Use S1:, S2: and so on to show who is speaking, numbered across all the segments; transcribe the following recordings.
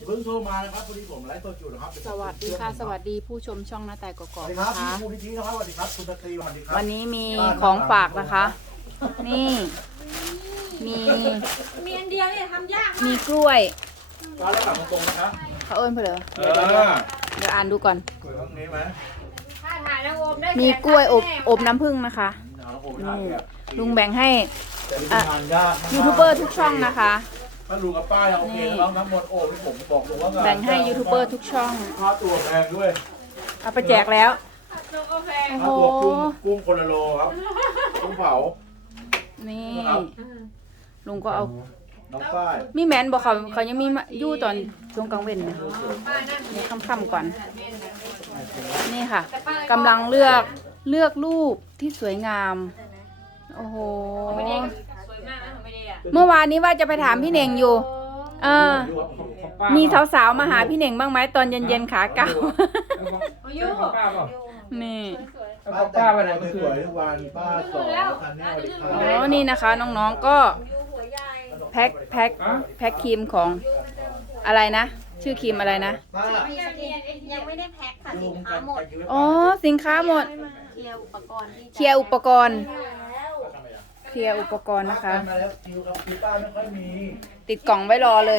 S1: เพิ่งโทรมานะครับพอดีผมไลฟ์สดอยู่นะครับ
S2: สวัสดีค่ะสวัสดีผู้ชมช่องหน้าแต่กอก
S1: สวัสดี
S2: ๆ
S1: ครั
S2: นะ
S1: บพี่
S2: คะ
S1: มูลนิธินะครับสวัสดีครับคุณตะกรีสวัสดีครับ
S2: วันนี้มีของฝากนะคะ นี่มี
S3: มีอันเดียวเนี่ยทำยาก
S2: มีกล้วย
S1: ป้าแล้วกลับมาตรงนะครับ
S2: เขาเอิ้นเพื่อ
S1: เออ
S2: เดี๋ยวอ่านดูก่อน
S1: กล้วยตรงนี้ไหม
S3: ถ้าถ่ายแล้วโอมได้
S2: มีกล้วยอบน้ำผึ้งนะคะ
S1: เอาแล้วผมไปถ่ายแบบ
S2: ลุงแบ่งให้
S1: แต่นี่เป็นงานยากมาก
S2: ยูทูบเบอร์ทุกช่องนะคะ
S1: ถ้าลุงกับป้ายังโอเคแล้วทั้งหมดโอ้ที่ผมบอกลุงว่างาน
S2: แบ่งให้ยูทูบเบอร์ทุกช่อง
S1: ค่าตัวแพงด้วย
S2: เอาไปแจกแล้ว
S3: โอเค
S2: โอ้
S1: ค่า
S2: โห
S1: ตัวกุ้งคนละโลครับกุ้งเผา
S2: นี่ลุงก็เอา
S1: น้องป้าย
S2: มีแมนบอกเขายังมีอยู่ตอนช่วงกลางเว้นนะ
S3: ป้านั่น
S2: นี่ค่ำๆก่อน นี่ค่ะกำลังเลือกรูปที่สวยงาม โอ้โห
S3: ไม่ได้สวยมากนะไม่ได้อ่ะ
S2: เมื่อวานนี้ว่าจะไปถามพี่เน่งอยู่มีสาวๆมาหาพี่เน่งบ้างไหมตอนเย็นๆขาเก่า
S3: อายุ
S4: ป้าเปล่า
S2: นี่
S4: ป้าไปไหนเมื่อคื
S1: สวย
S4: น
S1: ทุกวันป้าสอนคันนี้สวัสดีครั
S2: โอ้
S1: บ
S2: นี่นะคะน้องๆก็แพ็คครีมของอะไรนะ ชื่อครีมอะไรนะ
S1: ป้า
S3: ยังไม่ได้แพ็คค่ะ
S1: ลุงกันไปยืน
S2: อ๋อสินค้าหมด
S3: เคลียร์อุปกรณ์ที่
S2: เคลียร์อุปกรณ์เคลียร์อุปกรณ์นะคะ
S1: มาแล้วคิวครับคิวป้าไม่ค่อยมี
S2: ติดกล่องไว้รอเลย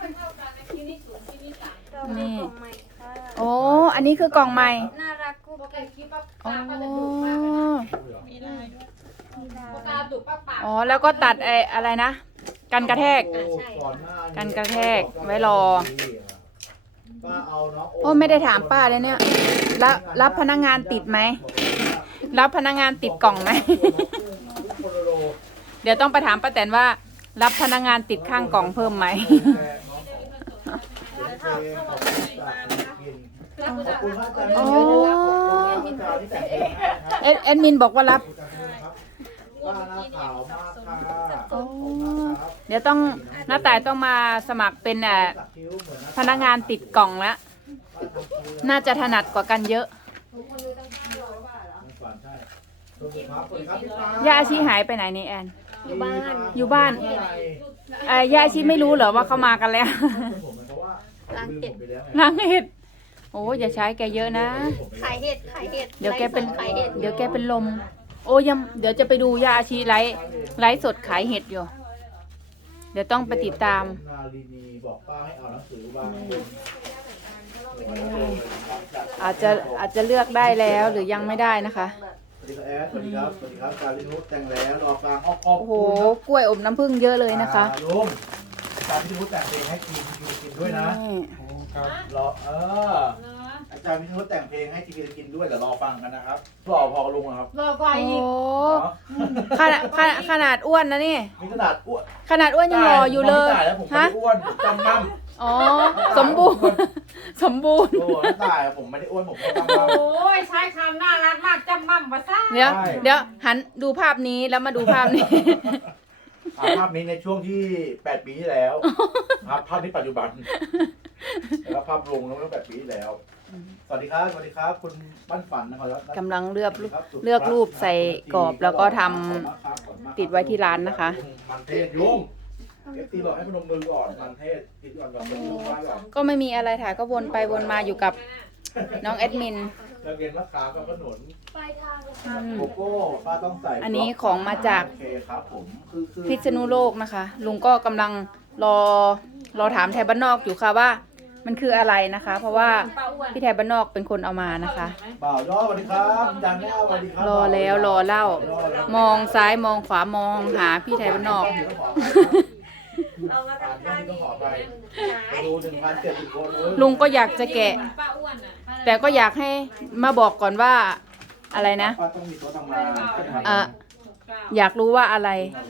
S2: นี่โอ้อันนี้คือกล่องใหม่
S3: น่ารักกุ๊กกิ๊ก
S2: อ๋อ
S3: ตาดุป้าปาก
S2: อ๋อแล้วก็ตัดไอ้อะไรนะ กันกระแทก
S1: โอ้ก่อนหน้านี้
S2: กันกระแทกไว้รอ
S1: ป้าเอาน้อง
S2: โอ้ไม่ได้ถามป้าเลยเนี่ยรับพนักงานติดไหมรับพนักงานติดกล่องไหม เดี๋ยวต้องไปถามป้าแตนว่า รับพนักงานติดข้างกล่องเพิ่มไหม โอ้แอดมินบอกว่ารับ
S1: ป้าหน้าขาวมากค่ะ
S2: โอ้เดี๋ยวต้องน้าต่ายต้องมาสมัครเป็นพนักงานติดกล่องแล้ว น่าจะถนัดกว่ากันเยอะย่าอาชีหายไปไหนนี่แอน
S3: อยู่บ้าน
S2: อยู่บ้านย่าอาชีไม่รู้เหรอว่าเขามากันแล้ว
S3: ล้างเห็ด
S2: ล้างเห็ดโอ้อย่าใช้แกเยอะนะ
S3: ขายเห็ดขายเห็ด
S2: เดี๋ยวแกเป็น
S3: ขายเห็ด
S2: เดี๋ยวแกเป็นลม โอ้ยังเดี๋ยวจะไปดูย่าอาชีไลฟ์สดขายเห็ดอยู่ เดี๋ยวต้องไปติดตาม
S1: นาลีนีบอกป้าให้เอาหนังสือวาง
S2: อาจจะเลือกได้แล้วหรือยังไม่ได้นะคะ
S1: สวัสดีครับแอดสวัสดีครับสวัสดีครับการลินุชแต่งแล้วรอฟังขอบ
S2: โอ้โหกล้วยอบน้ำผึ้งเยอะเลยนะคะ
S1: ลุงการลินุชแต่งเพลงให้ทีมกินด้วยนะ
S2: นี่
S1: รออาจารย์วิทยุแต่งเพลงให้ทีวีกินด้วยเดี๋ยวรอฟังกันนะครับรอพอกับลุงนะครับ
S3: รอก่อน
S2: โอ้
S3: อีก
S2: ขนาดอ้วนนะนี่
S1: มีขนาดอ้วน
S2: ขนาดอ้วนยังรออยู่เลย
S1: ไม่ได้แล้วผมไม่
S2: ฮะ
S1: ได้อ้วนผมจำมั่ม
S2: อ๋อสมบูรณ์สมบูรณ์
S1: โอ้ไม่ตายผมไม่ได้อ้วนผมแค่จำมั่ม
S3: โอ้ยใช้คำน่ารักมากจำมั่มภาษา
S2: เดี๋ยว
S1: ใช่
S2: เดี๋ยวหันดูภาพนี้แล้วมาดูภาพนี้
S1: ภาพนี้ในช่วงที่8 ปีที่แล้วภาพนี้ปัจจุบันแล้วภาพลงแล้วเมื่อ8 ปีที่แล้วสวัสดีครับสวัสดีครับ คุณบ้านฝันนะครับ
S2: กำลังเลือกรูปใส่กรอบแล้วก็ทำติดไว้ที่ร้านนะคะ
S1: มันเทศยุ่งเอฟซีบอกให้พนมมือก่อนมันเทศติดก่อนก่อนเป็นลูกค้าก่อน
S2: ก็ไม่มีอะไรถ่ายก็วนไปวนมาอยู่กับน้องแอดมิน
S1: เราเรียนมะขามกับขนุน
S3: ไปทาง
S1: โกโก้ป้าต้องใส่
S2: อันนี้ของมาจาก
S1: โอเคครับผมคือ
S2: พิษณุโลกนะคะ ลุงก็กำลังรอถามไทยบ้านนอกอยู่ค่ะว่า มันคืออะไรนะคะ เพราะว่า
S3: ป้าอ้วน
S2: พี่ไทยบ้านนอกเป็นคนเอามานะคะ
S1: บ่าวย่อสวัสดีครับจันแม่สวัสดีครับ
S2: รอแล้วรอเล่า มองซ้ายมองขวามองหาพี่ไทยบ้านนอก
S3: เรามาทำท่า
S1: ต้อง
S3: นี้
S1: ขอไปดู1,700 คนเลย
S2: ลุงก็อยากจะแกะ
S3: ป้าอ้วนอ่ะ
S2: แต่ก็อยากให้มาบอกก่อนว่าอะไรนะ
S1: ป้าต้องมีโต๊ะทำงาน
S2: อยากรู้ว่าอะไร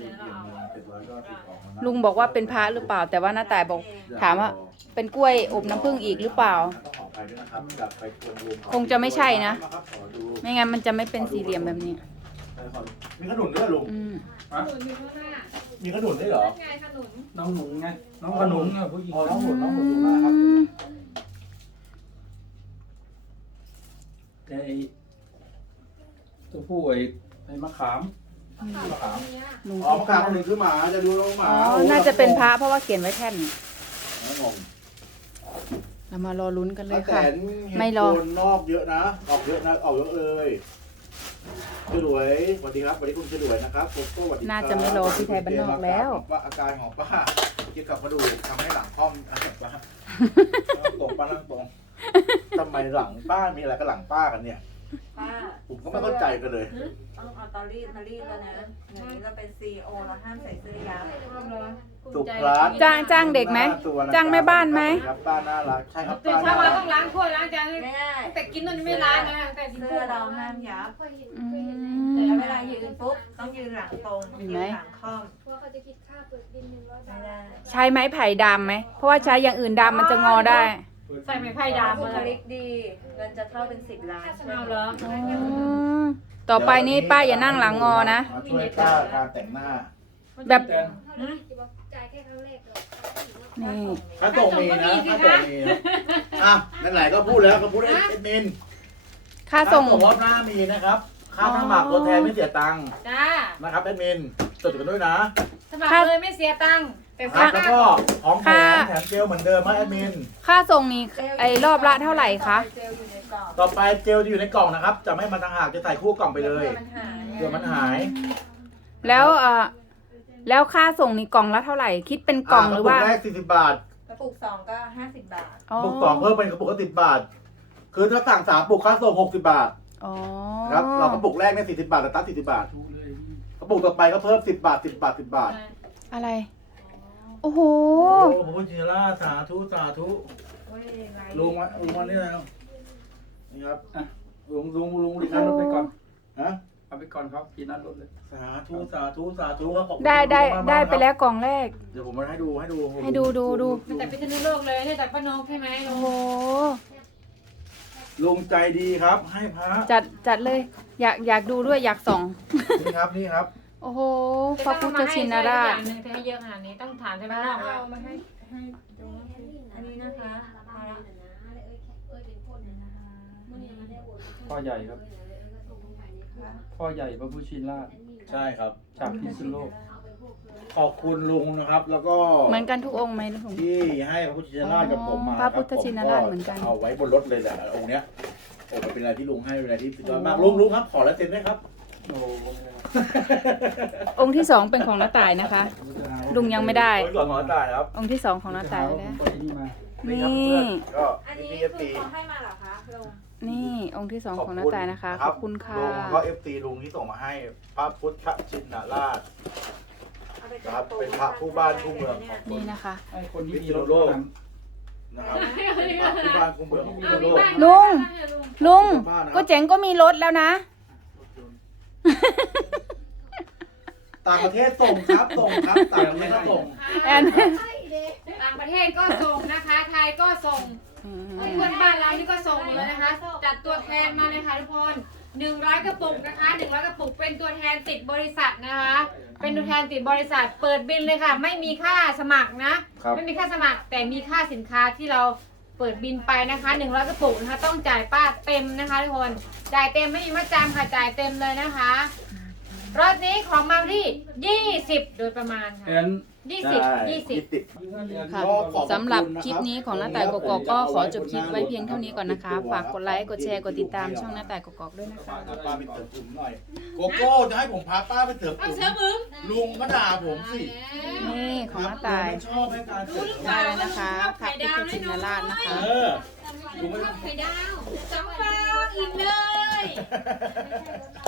S2: ลุงบอกว่าเป็นพระหรือเปล่า แต่ว่าน้าต่ายบอกถามว่าเป็นกล้วยอบน้ำผึ้งอีกหรือเปล่า
S1: ต้องขอไปด้วยนะครับกลับไปทวงรวม
S2: คงจะไม่ใช่นะ
S1: ขอดู
S2: ไม่งั้นมันจะไม่เป็นสี่เหลี่ยมแบบนี้
S1: มีขนุนด้วยลุง
S2: อืม
S4: ฮะ
S1: มีขนุนด้วยเหรอ
S3: ไงขนุน
S4: น้องหนุนไง น้องขนุนเนี่ยผู้หญิง
S1: อ๋อน้องหนุนดูมากครับ
S4: แต่ไอ้ตัวผู้ไอ้มะขาม
S1: มะขาม
S2: ลุง
S1: อ๋อมะขามคนหนึ่งคือหมาจะดูน้องหมา
S2: อ๋อน่าจะเป็นพระเพราะว่าเขียนไว้แท่น
S1: งง
S2: เรามารอลุ้นกันเลย
S1: แต่
S2: ค่ะ
S1: เห็
S2: ไม่
S1: น
S2: รอ
S1: โคนนอกเยอะนะ ออกเยอะนะ ออกเยอะเลยฉลวยสวัสดีครับสวัสดีคุณฉลวยนะครับโกโก้สวัสดีครับ
S2: น่าจะไม่รอพี่ไทยบ้านนอกแล้ว
S1: ว่าอาการของป้าเกี่ยวกับกระดูกทำให้หลังค่อมป้านั่งตรงป้านั่งตรงทำไมหลังป้ามีอะไรกับหลังป้ากันเนี่ย
S3: ป้า
S1: ผมก็ไม่เข้าใจกันเลย
S3: ต้องเอาเตารีดมารีดแล้วนะอย่างนี้เราเป็น CEO เราห้ามใส่เสื้อยาว
S1: สุขร้าน
S2: จ้างเด็กไหมจ้างแม่บ้านไหม
S1: ครับป้าน่ารักใช่ครับ
S3: ตื่น
S1: ป้า
S3: เช้า
S1: น่า
S3: มา
S1: รั
S3: ต้
S1: ก
S3: องล้างถ้วยล้างจาน
S5: ไม่ได้
S3: แต่กินนู่นไม่ล้างนะแต่กิน
S5: เสื้อเราห้ามยับ
S2: อืม
S5: แต่เวลายืนปุ๊บต้องยืนหลังตรง
S2: เห็น
S5: ยื
S2: ไหม
S5: นหลังค่อม
S6: เพราะเขาจะคิดค่าเปิดบิน100 บา
S5: ไม่
S6: ท
S5: ได้
S2: ใช้ไม้ไผ่ดำไหม เพราะว่าใช้อย่างอื่นดำมันจะงอได้
S3: ใส่ไม้ไผ่ดำ
S5: บุ
S3: มา
S5: คลิกดีเงินจะเข้าเป็น10 ล้าน
S3: เอาเหรอ
S2: อืมต่อไปนี้ป้าอย่านั่งหลังงอนะ
S1: มาช่วยป้าการแต่งหน้า
S2: แบบ
S6: เท่าไหร่ที่ว่าจ่ายแค่ครั้งแรกเดียว
S2: นี่
S1: ถ้าตกมีนะถ้าตกมีนะอ่ะไหนๆก็พูดแล้วก็พูดเอ็ดมิน
S2: ค่าส่ง
S1: รอบหน้ามีนะครับ ค่าสมัครตัวแทนไม่เสียตังค์
S3: จ้า
S1: นะครับแอดมินจดกันด้วยนะ
S3: สมัครเลยไม่เสียตังค์แต่
S1: ค
S3: เสี
S1: รั
S3: ย
S1: บแล้ว
S3: ค่า
S1: ก็ของแถมแถมเจลเหมือนเดิมนะแอดมิน
S2: ค่าส่งนี่ไอ้รอบละเท่าไหร่คะ
S5: เจลอยู่ในกล่อง
S1: ต่อไปเจลจะอยู่ในกล่องนะครับ จะไม่มาต่างหากจะใส่คู่กล่องไปเลย
S5: เผื่อมันหาย
S1: เผื่อมันหาย
S2: แล้วแล้วค่าส่งนี่กล่องละเท่าไหร่ คิดเป็นกล่องหรือว่า
S1: กระปุกแรก40 บาท
S5: กระปุก2ก็50 บาท
S2: อ๋อก
S1: ระปุก2เพิ่มเป็นกระปุกละ10 บาท คือถ้าสั่ง3ปุกค่าส่ง60 บาท
S2: อ๋อ
S1: ครับเรากระปุกแรกเนี่ย40 บาทแต่ตัด40 บาท
S4: ทุกเลย
S1: กระปุกต่อไปก็เพิ่ม10 บาท10 บาท10 บาท
S2: อะไร โอ้โห
S1: โอ้พระพุทธเจ้าสาธุสาธุลุงมานี่แล้วนี่ครับ
S4: อ่ะลุงดิฉันรถไปก่อน
S1: ฮะ
S4: เอาไปก่อนครับกินนั่นรถเลย
S1: สาธุสาธุสาธุครับขอบคุณ
S2: ได้
S1: มากๆ
S2: ได้ไป
S1: ครับ
S2: แล้วกล่องแรก
S1: เดี๋ยวผมมาให้ดู
S2: ให้ดู
S3: แต่พิษณุโลกเลยเนี่ยจากป้านกใช่ไหม
S2: โอ้โห
S1: ลุงใจดีครับ ให้พระ
S2: จัดเลย อยากดูด้วยอยากส่อง
S1: นี่ครับนี่ครับ
S2: โอ้โหพระพุทธชินราช
S3: หนึ่งให้เยอะขนาดนี้ต้องถามใช่ไหมนอกแล้ว
S5: เอามาให้ดูอันนี้นะคะพาระ
S4: พ่อใหญ่ครับพ่อใหญ่พระพุทธชินราช
S1: ใช่ครับ
S4: จากพิษณุโลก
S1: ขอบคุณลุงนะครับ แล้วก็
S2: เหมือนกันทุกองค์ไหมลุง
S1: ที่ให้พระพุทธชินราชกับผมมา
S2: พระพุทธชินราชเหมือนกัน
S1: เอาไว้บนรถเลยแหละองค์เนี้ยโอ้เป็นอะไรที่ลุงให้เป็นอะไรที่สุดยอดมากลุงครับขอลายเซ็นด้วยครับ
S4: โอ้
S2: องค์ที่สองเป็นของน้าต่ายนะคะ ลุงยังไม่ได้
S1: ขอขอตายครับ
S2: องค์ที่สองของน้าต่าย
S4: แล้
S2: แล้ว ว
S4: ไปนี่มา
S1: นี่ครับ
S2: นี่
S1: เพื่อนก็
S5: อันนี้
S1: พี่
S5: คื
S1: เอฟซี
S5: อเขาให้มาเหรอคะลุง
S2: นี่องค์ที่สองของน้าต่ายนะคะ ขอบคุณค่ะ
S1: ลุงก็เอฟซีลุงที่ส่งมาให้พระพุทธชินราช
S5: เอาไป
S1: นะครับเป็นพระคู่บ้านคู่เมืองของ
S2: นี่นะคะ
S4: ไอ้คนที่
S1: พิ
S4: มี
S1: ษ
S4: ร
S1: ณุ
S4: ถ
S1: โลก
S4: นั้น
S1: นะครับเป็นพระคู่บ้านคู่เมืองของพิษณุโลก
S2: ลุงก็เจ๋งก็มีรถแล้วนะ
S1: ต่างประเทศส่งครับส่งครับต่างประเทศก็ส่ง
S2: แอน
S3: ต่างประเทศก็ส่งนะคะ ไทยก็ส่งเพื่อนบ้านเรานี่ก็ส่งเลยนะคะ จัดตัวแทนมาเลยค่ะทุกคน100 กระปุกนะคะ100 กระปุกเป็นตัวแทนติดบริษัทนะคะ เป็นตัวแทนติดบริษัท เปิดบินเลยค่ะ ไม่มีค่าสมัครนะ
S1: ครับ
S3: ไม่มีค่าสมัคร แต่มีค่าสินค้าที่เราเปิดบินไปนะคะ100 กระปุกนะคะ ต้องจ่ายป้าเต็มนะคะทุกคน จ่ายเต็มไม่มีมัดจำค่ะ จ่ายเต็มเลยนะคะรอบนี้ของมาที่20โดยประมาณค่ะ
S4: แอน
S2: ค่ะสำหรับคลิปนี้ของน้าต่ายกกอกก็ขอจบคลิปไว้เพียงเท่านี้ก่อนนะคะ ฝากกดไลค์กดแชร์กดติดตามช่องน้าต่ายกกอกด้วยนะคะ
S1: พาป้าไปเติมอุ่มหน่อยโกโก้จะให้ผมพาป้าไปเติม
S3: เอา
S1: อุ่ม
S3: เสือมึง
S1: ลุงก็ด่าผมสิ
S2: นี่ของน้าต่าย
S1: ลุงไม่ชอบให้การเติม
S2: ได้เลยนะคะพระพุทธชินราชนะคะ
S1: เออลุงไม่
S3: ชอบไข่ดาวสองฟองอิ่มเลย